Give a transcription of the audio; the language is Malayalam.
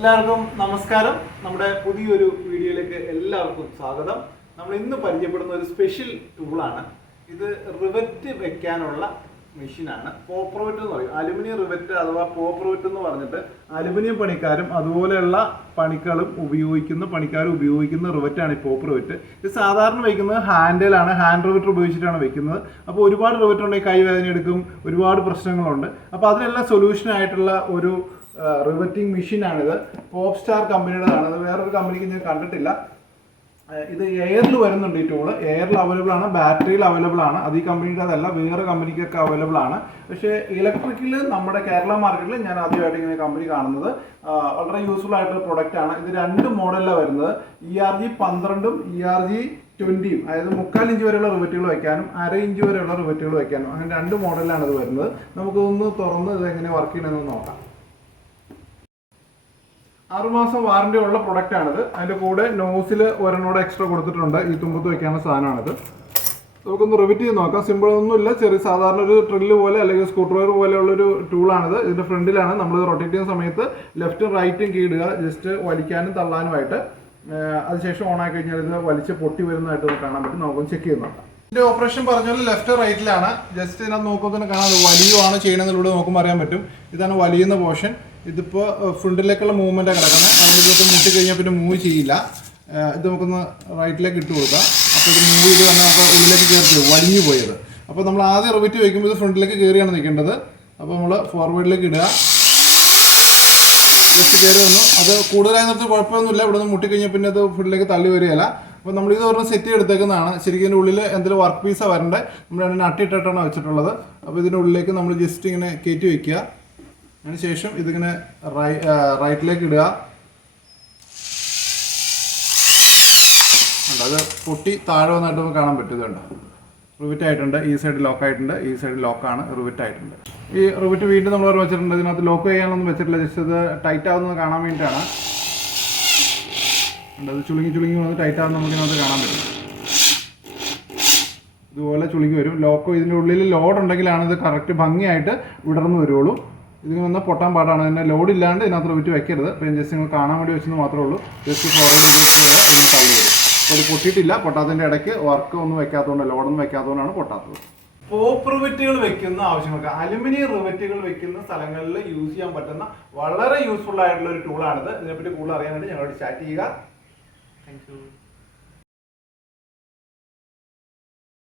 എല്ലാവർക്കും നമസ്കാരം. നമ്മുടെ പുതിയൊരു വീഡിയോയിലേക്ക് എല്ലാവർക്കും സ്വാഗതം. നമ്മൾ ഇന്ന് പരിചയപ്പെടുന്ന ഒരു സ്പെഷ്യൽ ടൂളാണ് ഇത് റിവറ്റ് വെക്കാനുള്ള മെഷീനാണ് പോപ്രോവെറ്റ് എന്ന് പറയും. അലുമിനിയം റിവറ്റ് അഥവാ പോപ്രോവെറ്റ് എന്ന് പറഞ്ഞിട്ട് അലുമിനിയം പണിക്കാരും അതുപോലെയുള്ള പണിക്കാരും ഉപയോഗിക്കുന്ന പണിക്കാരും ഉപയോഗിക്കുന്ന റിവറ്റാണ് ഈ പോപ്രോവെറ്റ് ഇത് സാധാരണ വയ്ക്കുന്നത് ഹാൻഡിലാണ് ഹാൻഡ് റിവറ്റ് ഉപയോഗിച്ചിട്ടാണ് വെക്കുന്നത്. അപ്പോൾ ഒരുപാട് റിവറ്റ് ഉണ്ടെങ്കിൽ കൈവേദന എടുക്കും. ഒരുപാട് പ്രശ്നങ്ങളുണ്ട്. അപ്പോൾ അതിനെല്ലാം സൊല്യൂഷനായിട്ടുള്ള ഒരു റിവറ്റിംഗ് മെഷീനാണിത് പോപ്പ് സ്റ്റാർ കമ്പനിയുടേതാണ് അത് വേറൊരു കമ്പനിക്ക് ഞാൻ കണ്ടിട്ടില്ല. ഇത് എയറിൽ വരുന്നുണ്ട് ഈ ടൂൾ എയറിൽ അവൈലബിൾ ആണ്. ബാറ്ററിയിൽ അവൈലബിൾ ആണ്. അത് ഈ കമ്പനിയുടെ അതല്ല വേറെ കമ്പനിക്കൊക്കെ അവൈലബിൾ ആണ്. പക്ഷേ ഇലക്ട്രിക്കിൽ നമ്മുടെ കേരള മാർക്കറ്റിൽ ഞാൻ ആദ്യമായിട്ട് ഇങ്ങനെ കമ്പനി കാണുന്നത്. വളരെ യൂസ്ഫുൾ ആയിട്ടുള്ള പ്രൊഡക്റ്റ് ആണ്. ഇത് രണ്ട് മോഡലിലാണ് വരുന്നത്. ഇ ആർ ജി പന്ത്രണ്ടും ഇ ആർ ജി ട്വന്റിയും അതായത് മുക്കാൽ ഇഞ്ച് വരെയുള്ള റിവറ്റുകൾ വയ്ക്കാനും അര ഇഞ്ച് വരെയുള്ള റിവറ്റുകൾ വയ്ക്കാനും. അങ്ങനെ രണ്ട് മോഡലിലാണ് ഇത് വരുന്നത്. നമുക്കൊന്ന് തുറന്ന് ഇത് എങ്ങനെ വർക്ക് ചെയ്യണമെന്ന് നോക്കാം. ആറുമാസം വാറണ്ടി ഉള്ള പ്രൊഡക്റ്റ് ആണിത്. അതിന്റെ കൂടെ നോസിൽ ഒരെണ്ണോടെ എക്സ്ട്രാ കൊടുത്തിട്ടുണ്ട്. ഈ തുമ്പത്ത് വെക്കാനുള്ള സാധനമാണിത്. നമുക്കൊന്ന് റിവിറ്റ് ചെയ്ത് നോക്കാം. സിമ്പിൾ ഒന്നുമില്ല. ചെറിയ സാധാരണ ഒരു ട്രില്ല് പോലെ അല്ലെങ്കിൽ സ്ക്രൂ ഡ്രൈവർ പോലെയുള്ള ഒരു ടൂളാണിത് ഇതിന്റെ ഫ്രണ്ടിലാണ് നമ്മൾ റൊട്ടേറ്റ് ചെയ്യുന്ന സമയത്ത് ലെഫ്റ്റും റൈറ്റും കീടുക ജസ്റ്റ് വലിക്കാനും തള്ളാനുമായിട്ട്. അതിനുശേഷം ഓൺ ആക്കി കഴിഞ്ഞാൽ ഇത് വലിച്ച് പൊട്ടി വരുന്നതായിട്ട് നമുക്ക് കാണാൻ പറ്റും. നമുക്കൊന്ന് ചെക്ക് ചെയ്ത് നോക്കാം. ഇതിന്റെ ഓപ്പറേഷൻ പറഞ്ഞ പോലെ ലെഫ്റ്റ് റൈറ്റിലാണ് ജസ്റ്റ് ഇതിനകത്ത് നോക്കുമ്പോൾ തന്നെ കാണാം. വലിയുവാണ് ചെയ്യണമെന്നുള്ളത് നോക്കുമ്പോൾ അറിയാൻ പറ്റും. ഇതാണ് വലിയുന്ന പോർഷൻ ഇതിപ്പോൾ ഫ്രണ്ടിലേക്കുള്ള മൂവ്മെന്റാണ് കിടക്കുന്നത് നമ്മളിതൊട്ട് മുട്ടി കഴിഞ്ഞാൽ പിന്നെ മൂവ് ചെയ്യില്ല. ഇത് നമുക്കൊന്ന് റൈറ്റിലേക്ക് ഇട്ട് കൊടുക്കാം. അപ്പോൾ ഇത് മൂവ് ചെയ്ത് തന്നെ നമുക്ക് ഉള്ളിലേക്ക് കയറി വലിഞ്ഞു പോയത്. അപ്പോൾ നമ്മൾ ആദ്യം റിവിറ്റ് വയ്ക്കുമ്പോൾ ഇത് ഫ്രണ്ടിലേക്ക് കയറിയാണ് നിൽക്കേണ്ടത്. അപ്പോൾ നമ്മൾ ഫോർവേഡിലേക്ക് ഇടുക. ജസ്റ്റ് കയറി വന്നു. അത് കൂടുതലായി നിർത്തി കുഴപ്പമൊന്നുമില്ല. ഇവിടെ നിന്ന് മുട്ടിക്കഴിഞ്ഞാൽ പിന്നെ അത് ഫ്രണ്ടിലേക്ക് തള്ളി വരികയില്ല. അപ്പോൾ ഇത് ഒരെണ്ണം സെറ്റ് ചെയ്തെടുത്തേക്കുന്നതാണ്. ശരിക്കും ഇതിന്റെ ഉള്ളിൽ എന്തെങ്കിലും വർക്ക് പീസാണ് വരണ്ടേ. നമ്മൾ അതിനെ നട്ടിട്ടിട്ടാണ് വെച്ചിട്ടുള്ളത്. അപ്പോൾ ഇതിന്റെ ഉള്ളിലേക്ക് നമ്മൾ ജസ്റ്റ് ഇങ്ങനെ കയറ്റി വെക്കുക. അതിന് ശേഷം ഇതിങ്ങനെ റൈ റൈറ്റിലേക്ക് ഇടുക. ഉണ്ട് അത് പൊട്ടി താഴെ വന്നായിട്ട് നമുക്ക് കാണാൻ പറ്റും. ഇതുണ്ട്? റിവിറ്റ് ആയിട്ടുണ്ട്. ഈ സൈഡ് ലോക്ക് ആയിട്ടുണ്ട്. ഈ സൈഡ് ലോക്കാണ് റിവിറ്റ് ആയിട്ടുണ്ട്. ഈ റിവിറ്റ് വീണ്ടും നമ്മൾ ഒരു വെച്ചിട്ടുണ്ട്. ഇതിനകത്ത് ലോക്ക് ചെയ്യാനൊന്നും വെച്ചിട്ടില്ല. ജസ്റ്റ് ഇത് ടൈറ്റ് ആവുന്നത് കാണാൻ വേണ്ടിയിട്ടാണ്. അത് ചുളുങ്ങി ചുളുങ്ങി വന്ന് ടൈറ്റ് ആവുന്ന നമുക്ക് ഇതിനകത്ത് കാണാൻ പറ്റും. ഇതുപോലെ ചുളുങ്ങി വരും. ലോക്ക് ഇതിന്റെ ഉള്ളിൽ ലോഡ് ഉണ്ടെങ്കിലാണ് ഇത് കറക്റ്റ് ഭംഗിയായിട്ട് വിടർന്ന് വരുള്ളൂ. ഇതിന് വന്നാൽ പൊട്ടാൻ പാടാണ്. ഇതിനെ ലോഡ് ഇല്ലാണ്ട് ഇതിനകത്ത് വിറ്റ് വെക്കരുത്. അപ്പോൾ ജസ്റ്റ് നിങ്ങൾ കാണാൻ വേണ്ടി വെച്ചെന്ന് മാത്രമേ ഉള്ളൂ. ജസ്റ്റ് ഫോർവേഡ് ചെയ്തിട്ട് ഇതിന് തള്ളി വരും. അപ്പോൾ ഇത് പൊട്ടിയിട്ടില്ല. പൊട്ടാത്തതിന്റെ ഇടയ്ക്ക് വർക്ക് ഒന്നും വെക്കാത്തതുകൊണ്ട് ലോഡൊന്നും വെക്കാത്തതുകൊണ്ടാണ് പൊട്ടാത്തത്. പോപ്പ് റിവറ്റുകൾ വെക്കുന്ന ആവശ്യങ്ങൾക്ക് അലുമിനിയം റിവറ്റുകൾ വെക്കുന്ന സ്ഥലങ്ങളിൽ യൂസ് ചെയ്യാൻ പറ്റുന്ന വളരെ യൂസ്ഫുൾ ആയിട്ടുള്ള ഒരു ടൂളാണിത് ഇതിനെപ്പറ്റി കൂടുതൽ അറിയാനായിട്ട് ഞങ്ങളോട് ചാറ്റ് ചെയ്യുക. Thank you